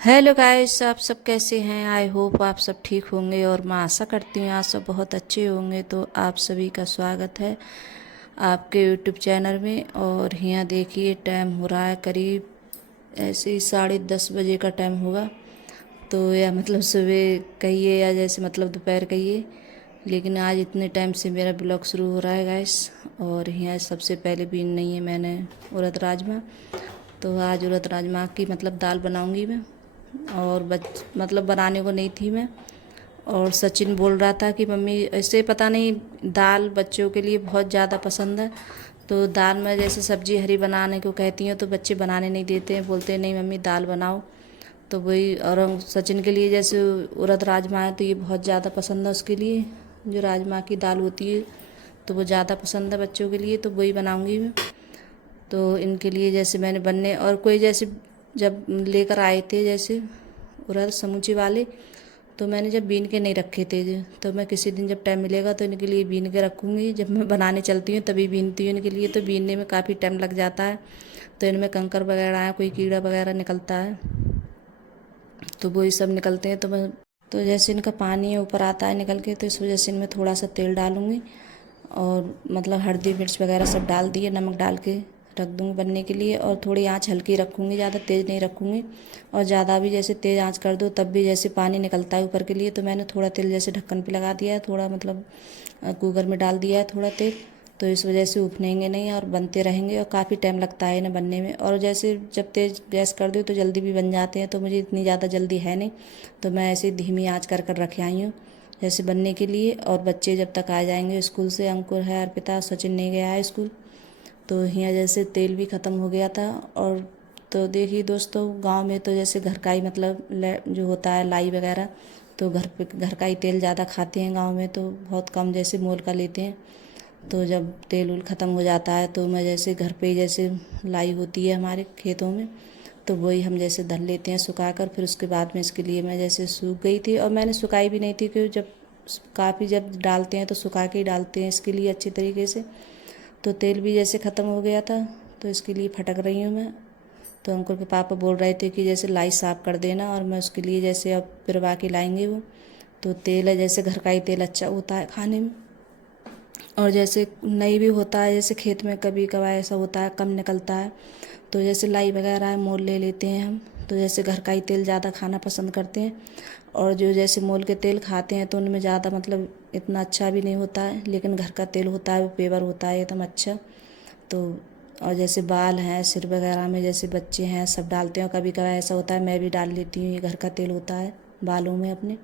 Hello guys, आप सब कैसे हैं। आई होप आप सब ठीक होंगे और मैं आशा करती हूँ आप सब बहुत अच्छे होंगे। तो आप सभी का स्वागत है आपके यूट्यूब चैनल में। और यहाँ देखिए टाइम हो रहा है करीब ऐसे ही 10:30 बजे का टाइम होगा। तो या मतलब सुबह कहिए या जैसे मतलब दोपहर कहिए, लेकिन आज इतने टाइम से मेरा ब्लॉग शुरू हो रहा है गाइस। और यहाँ सबसे पहले भी नहीं है मैंने उड़द राजमा। तो आज उड़द राजमा की मतलब दाल बनाऊंगी मैं। और मतलब बनाने को नहीं थी मैं। और सचिन बोल रहा था कि मम्मी ऐसे पता नहीं दाल बच्चों के लिए बहुत ज़्यादा पसंद है। तो दाल में जैसे सब्जी हरी बनाने को कहती हूँ तो बच्चे बनाने नहीं देते हैं, बोलते हैं नहीं मम्मी दाल बनाओ। तो वही, और सचिन के लिए जैसे उड़द राजमा है तो ये बहुत ज़्यादा पसंद है उसके लिए। जो राजमा की दाल होती है तो वो ज़्यादा पसंद है बच्चों के लिए, तो वही बनाऊंगी मैं। तो इनके लिए जैसे मैंने बनने और कोई जैसे जब लेकर आए थे जैसे उड़द समूचे वाले, तो मैंने जब बीन के नहीं रखे थे तो मैं किसी दिन जब टाइम मिलेगा तो इनके लिए बीन के रखूँगी। जब मैं बनाने चलती हूँ तभी बीनती हूँ इनके लिए, तो बीनने में काफ़ी टाइम लग जाता है। तो इनमें कंकर वगैरह है, कोई कीड़ा वगैरह निकलता है तो वही सब निकलते हैं। तो जैसे इनका पानी ऊपर आता है निकल के, तो इस वजह से इनमें थोड़ा सा तेल डालूँगी। और मतलब हल्दी मिर्च वगैरह सब डाल दिए, नमक डाल के रख दूँगी बनने के लिए। और थोड़ी आंच हल्की रखूँगी, ज़्यादा तेज़ नहीं रखूँगी। और ज़्यादा भी जैसे तेज़ आंच कर दो तब भी जैसे पानी निकलता है ऊपर के लिए, तो मैंने थोड़ा तेल जैसे ढक्कन पे लगा दिया है, थोड़ा मतलब कुकर में डाल दिया है थोड़ा तेल। तो इस वजह से उफनेंगे नहीं और बनते रहेंगे, और काफ़ी टाइम लगता है इन्हें बनने में। और जैसे जब तेज़ गैस कर दो तो जल्दी भी बन जाते हैं, तो मुझे इतनी ज़्यादा जल्दी है नहीं, तो मैं ऐसे धीमी आंच कर कर रखे आई हूँ जैसे बनने के लिए। और बच्चे जब तक आ जाएंगे स्कूल से, अंकुर है, अर्पिता, सचिन नहीं गया है स्कूल। तो यहाँ जैसे तेल भी ख़त्म हो गया था। और तो देखिए दोस्तों, गांव में तो जैसे घर का ही मतलब जो होता है लाई वगैरह, तो घर पे घर का ही तेल ज़्यादा खाते हैं गांव में, तो बहुत कम जैसे मोल का लेते हैं। तो जब तेल उल ख़त्म हो जाता है तो मैं जैसे घर पे ही जैसे लाई होती है हमारे खेतों में, तो वही हम जैसे धर लेते हैं सुखा कर। फिर उसके बाद में इसके लिए मैं जैसे सूख गई थी, और मैंने सुखाई भी नहीं थी क्योंकि जब काफ़ी जब डालते हैं तो सुखा के ही डालते हैं इसके लिए अच्छी तरीके से। तो तेल भी जैसे ख़त्म हो गया था, तो इसके लिए फटक रही हूँ मैं। तो अंकुर के पापा बोल रहे थे कि जैसे लाई साफ़ कर देना, और मैं उसके लिए जैसे अब पिरवा के लाएंगे वो। तो तेल है जैसे घर का ही तेल अच्छा होता है खाने में। और जैसे नहीं भी होता है, जैसे खेत में कभी कभार ऐसा होता है कम निकलता है, तो जैसे लाई वगैरह है मोल ले लेते हैं हम। तो जैसे घर का ही तेल ज़्यादा खाना पसंद करते हैं। और जो जैसे मोल के तेल खाते हैं तो उनमें ज़्यादा मतलब इतना अच्छा भी नहीं होता है, लेकिन घर का तेल होता है वो पेवर होता है एकदम अच्छा। तो और जैसे बाल हैं सिर वगैरह में, जैसे बच्चे हैं सब डालते हैं, और कभी कभार ऐसा होता है मैं भी डाल लेती हूँ, ये घर का तेल होता है बालों में अपने।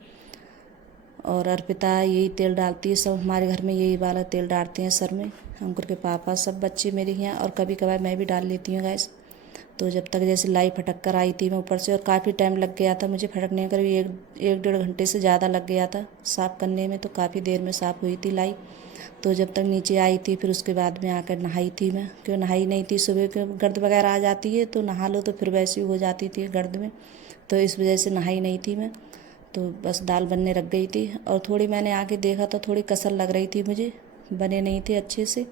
और अर्पिता यही तेल डालती है, सब हमारे घर में यही वाला तेल डालते हैं सर में, अंकुर के पापा सब बच्चे मेरे यहाँ। और कभी कभार मैं भी डाल लेती हूँ गैस। तो जब तक जैसे लाई फटक कर आई थी मैं ऊपर से, और काफ़ी टाइम लग गया था मुझे फटकने में, करीब एक डेढ़ घंटे से ज़्यादा लग गया था साफ़ करने में, तो काफ़ी देर में साफ़ हुई थी लाई। तो जब तक नीचे आई थी फिर उसके बाद में आकर नहाई थी मैं, क्यों नहाई नहीं थी, सुबह के गर्द वगैरह आ जाती है तो नहा लो तो फिर वैसी हो जाती थी गर्द में, तो इस वजह से नहाई नहीं थी मैं। तो बस दाल बनने रख गई थी, और थोड़ी मैंने आके देखा तो थोड़ी कसर लग रही थी मुझे, बने नहीं थे अच्छे से।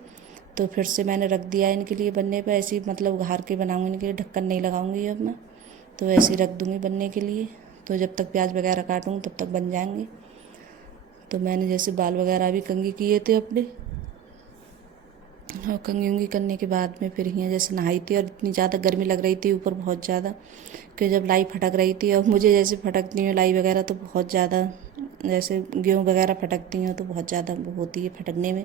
तो फिर से मैंने रख दिया इनके लिए बनने पे, ऐसे ही मतलब उघार के बनाऊंगी इनके लिए, ढक्कन नहीं लगाऊंगी अब मैं। तो ऐसे ही रख दूंगी बनने के लिए। तो जब तक प्याज वगैरह काटूंगी तब तक बन जाएंगे। तो मैंने जैसे बाल वगैरह भी कंघी किए थे अपने, और कंघी उंगी करने के बाद में फिर यहाँ जैसे नहाई थी। और इतनी ज़्यादा गर्मी लग रही थी ऊपर बहुत ज़्यादा, कि जब लाई फटक रही थी, और मुझे जैसे फटकती हूँ लाई वगैरह तो बहुत ज़्यादा, जैसे गेहूँ वगैरह फटकती हूँ तो बहुत ज़्यादा वो होती है फटकने में,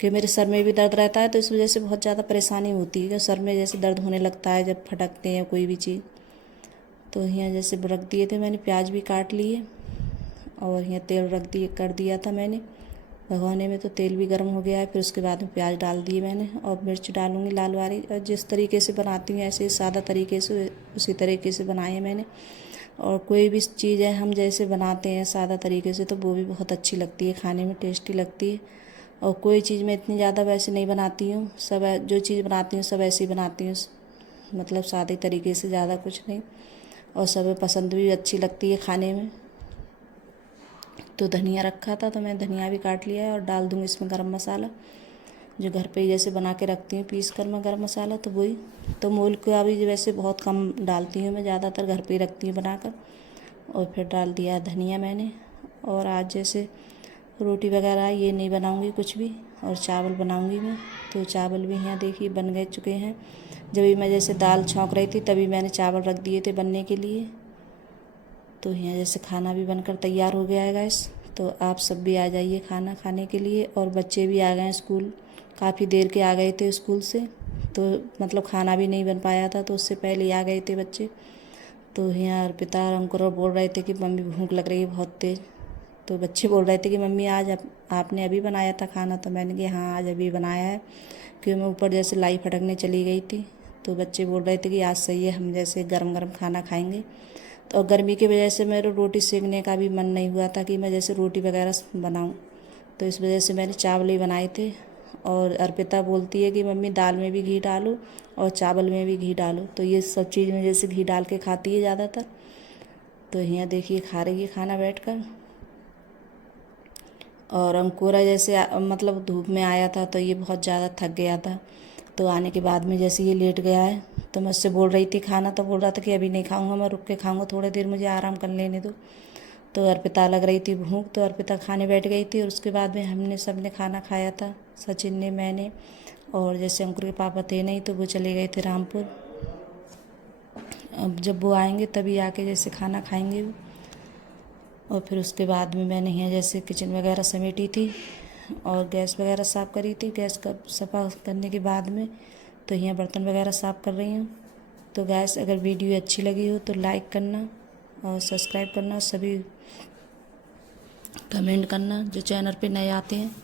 कि मेरे सर में भी दर्द रहता है, तो इस वजह से बहुत ज़्यादा परेशानी होती है कि सर में जैसे दर्द होने लगता है जब फटकते हैं कोई भी चीज़। तो यहाँ जैसे रख दिए थे मैंने, प्याज भी काट लिए, और यहाँ तेल रख दिए कर दिया था मैंने भगोने में, तो तेल भी गर्म हो गया है। फिर उसके बाद में प्याज डाल दिए मैंने, और मिर्च डालूँगी लाल वाली, और जिस तरीके से बनाती हूँ ऐसे सादा तरीके से उसी तरीके से बनाए हैं मैंने। और कोई भी चीज़ है हम जैसे बनाते हैं सादा तरीके से तो वो भी बहुत अच्छी लगती है, खाने में टेस्टी लगती है। और कोई चीज़ मैं इतनी ज़्यादा वैसे नहीं बनाती हूँ, सब जो चीज़ बनाती हूँ सब ऐसे ही बनाती हूँ, मतलब सादे तरीके से, ज़्यादा कुछ नहीं। और सब पसंद भी अच्छी लगती है खाने में। तो धनिया रखा था तो मैं धनिया भी काट लिया है, और डाल दूँगी इसमें गरम मसाला। जो घर पे जैसे बना के रखती हूँ पीस कर मैं गरम मसाला, तो वही। तो मूल का भी वैसे बहुत कम डालती हूँ मैं, ज़्यादातर घर पे ही रखती हूँ बनाकर। और फिर डाल दिया धनिया मैंने। और आज जैसे रोटी वगैरह ये नहीं बनाऊंगी कुछ भी, और चावल बनाऊंगी मैं। तो चावल भी यहाँ देखिए बन गए चुके हैं। जब भी मैं जैसे दाल छौंक रही थी तभी मैंने चावल रख दिए थे बनने के लिए। तो यहाँ जैसे खाना भी बनकर तैयार हो गया है गाइस। तो आप सब भी आ जाइए खाना खाने के लिए। और बच्चे भी आ गए हैं स्कूल, काफ़ी देर के आ गए थे स्कूल से। तो मतलब खाना भी नहीं बन पाया था, तो उससे पहले ही आ गए थे बच्चे। तो यहाँ अर्पिता और अंकुर बोल रहे थे कि मम्मी भूख लग रही है बहुत तेज़। तो बच्चे बोल रहे थे कि मम्मी आज आपने अभी बनाया था खाना? तो मैंने कहा हाँ आज अभी बनाया है, क्योंकि मैं ऊपर जैसे लाई फटकने चली गई थी। तो बच्चे बोल रहे थे कि आज सही है, हम जैसे गरम गरम खाना खाएंगे। तो गर्मी की वजह से मेरे रोटी सेकने का भी मन नहीं हुआ था कि मैं जैसे रोटी वगैरह बनाऊँ। तो इस वजह से मैंने चावल ही बनाए थे। और अर्पिता बोलती है कि मम्मी दाल में भी घी डालो और चावल में भी घी डालो। तो ये सब चीज़ में जैसे घी डाल के खाती है ज़्यादातर। तो यहाँ देखिए खा रही है खाना बैठकर। और अंकुरा जैसे मतलब धूप में आया था तो ये बहुत ज़्यादा थक गया था। तो आने के बाद में जैसे ये लेट गया है, तो मैं उससे बोल रही थी खाना, तो बोल रहा था कि अभी नहीं खाऊंगा, मैं रुक के खाऊंगा, थोड़ी देर मुझे आराम कर लेने दो। तो अर्पिता लग रही थी भूख, तो अर्पिता खाने बैठ गई थी। और उसके बाद में हमने सब ने खाना खाया था, सचिन ने, मैंने। और जैसे अंकुर के पापा थे नहीं तो वो चले गए थे रामपुर। अब जब वो आएंगे तभी आके जैसे खाना खाएंगे वो। और फिर उसके बाद में मैंने यहाँ जैसे किचन वगैरह समेटी थी और गैस वगैरह साफ़ करी थी। गैस का सफ़ा करने के बाद में तो यहाँ बर्तन वगैरह साफ़ कर रही हूँ। तो गैस अगर वीडियो अच्छी लगी हो तो लाइक करना और सब्सक्राइब करना, सभी कमेंट करना जो चैनल पे नए आते हैं।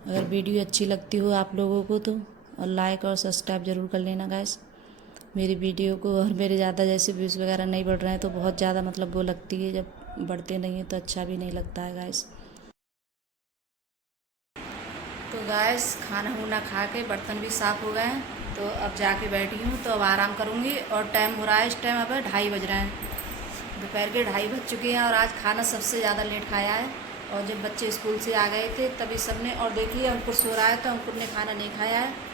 अगर वीडियो अच्छी लगती हो आप लोगों को तो और लाइक और सब्सक्राइब ज़रूर कर लेना गैस मेरी वीडियो को। और मेरे ज़्यादा जैसे व्यूज़ वगैरह नहीं बढ़ रहे हैं तो बहुत ज़्यादा मतलब वो लगती है, जब बढ़ते नहीं हैं तो अच्छा भी नहीं लगता है गैस। तो गैस खाना वाना खा के बर्तन भी साफ़ हो गए हैं। तो अब जाके बैठी हूँ, तो अब आराम करूँगी। और टाइम हो रहा है इस टाइम अब 2:30 बज रहे हैं, दोपहर के 2:30 बज चुके हैं। और आज खाना सबसे ज़्यादा लेट खाया है। और जब बच्चे स्कूल से आ गए थे तभी सबने, और देखिए अंकुर सो रहा है तो अंकुर ने खाना नहीं खाया है।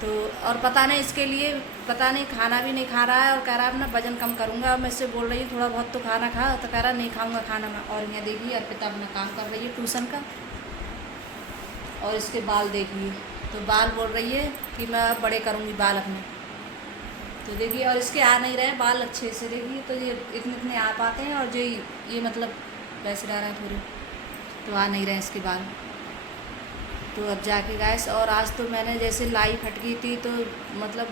तो और पता नहीं इसके लिए, पता नहीं खाना भी नहीं खा रहा है और कह रहा है अपना वजन कम करूँगा। मैं इससे बोल रही हूँ थोड़ा बहुत तो खाना खा, तो कह रहा नहीं खाऊँगा खाना मैं। और यहाँ देखिए अर्पिता अपना काम कर रही है ट्यूशन का। और इसके बाल देखिए, तो बाल बोल रही है कि मैं बड़े करूँगी बाल अपने। तो देखिए, और इसके आ नहीं रहे हैं बाल अच्छे से, देखिए तो ये इतने इतने आ पाते हैं, और जो ये मतलब वैसे रह रहे हैं थोड़े, तो आ नहीं रहे हैं इसके बाल। तो अब जाके गैस, और आज तो मैंने जैसे लाई फटकी थी तो मतलब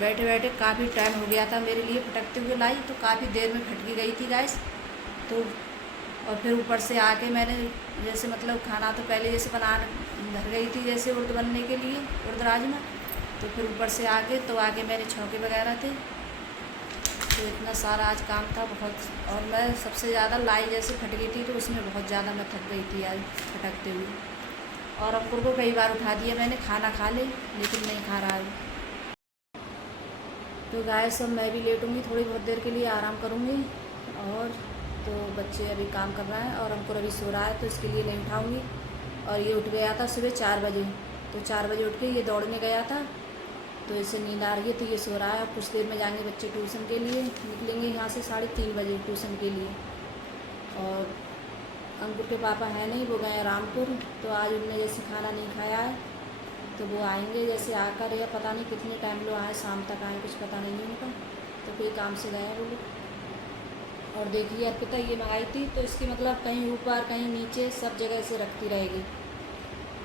बैठे बैठे काफ़ी टाइम हो गया था मेरे लिए फटकते हुए लाई, तो काफ़ी देर में फटकी गई थी गैस। तो और फिर ऊपर से आके मैंने जैसे मतलब खाना तो पहले जैसे धर गई थी जैसे उर्द बनने के लिए, उर्द राजमा। तो फिर ऊपर से आके तो आके मेरे छौके वगैरह थे। तो इतना सारा आज काम था बहुत। और मैं सबसे ज़्यादा लाई जैसे फट गई थी तो उसमें बहुत ज़्यादा मैं थक गई थी आज फटकते हुए। और अंकुर को कई बार उठा दिया मैंने, खाना खा ले, लेकिन नहीं खा रहा है। तो गैस अब मैं भी लेटूँगी, थोड़ी बहुत देर के लिए आराम करूँगी। और तो बच्चे अभी काम कर रहे हैं और अंकुर अभी सो रहा है तो इसके लिए नहीं उठाऊँगी। और ये उठ गया था सुबह 4 बजे, तो 4 बजे उठ के ये दौड़ने गया था, तो इसे नींद आ रही है तो ये सो रहा है। अब कुछ देर में जाएंगे बच्चे ट्यूशन के लिए, निकलेंगे यहाँ से 3:30 बजे ट्यूशन के लिए। और अंकुर के पापा हैं नहीं, वो गए रामपुर। तो आज उनने जैसे खाना नहीं खाया है, तो वो आएंगे जैसे आकर, या पता नहीं कितने टाइम लो आए, शाम तक आए, कुछ पता नहीं है उनका। तो कोई काम से गए वो लोग। और देखिए अर्पिता ये मंगाई थी तो इसकी मतलब कहीं ऊपर कहीं नीचे सब जगह से रखती रहेगी।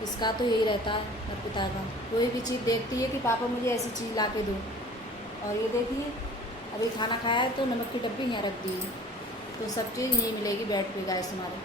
इसका तो यही रहता है अर्पिता का, कोई भी चीज़ देखती है कि पापा मुझे ऐसी चीज़ ला के दो। और ये देखिए अभी खाना खाया है तो नमक की डब्बी यहाँ रख दी है, तो सब चीज़ यहीं मिलेगी बेड पे गैस हमारे।